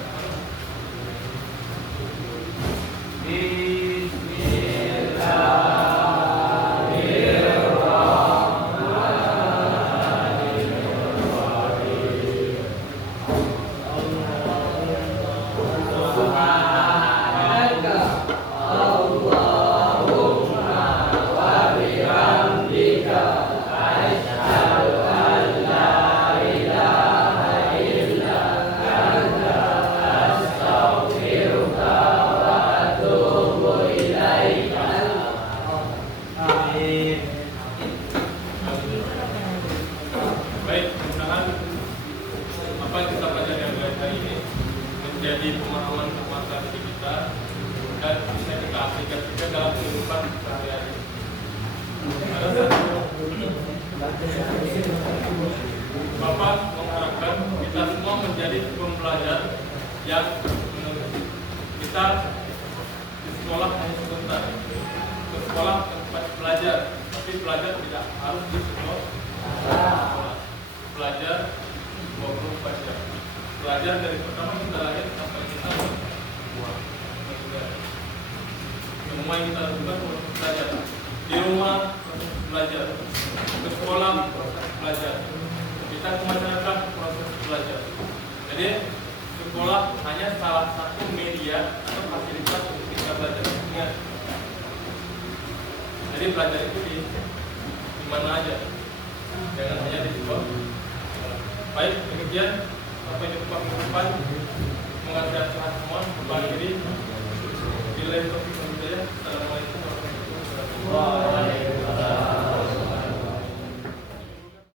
Baik, mudah-mudahan apa yang kita pelajari hari ini menjadi pemahaman kekuatan diri kita dan bisa kita aplikasikan dalam kehidupan sehari-hari. Ada satu, Bapak mengharapkan kita semua menjadi pembelajar yang kita di sekolah hanya sebentar, ke sekolah tempat belajar, tapi belajar tidak harus di sekolah. Belajar 24 jam. Belajar dari pertama kita lahir sampai kita meninggal. Semua yang kita lakukan proses belajar. Di rumah proses belajar, ke sekolah proses belajar, kita ke masyarakat proses belajar. Jadi sekolah hanya salah satu media atau fasilitas untuk kita belajar. Ingat. Jadi belajar itu di mana aja. Jangan hanya di sekolah. Baik, demikian sampai jumpa minggu depan. Semoga sehat semua. Kembali diri. Bila itu, Assalamualaikum warahmatullahi wabarakatuh.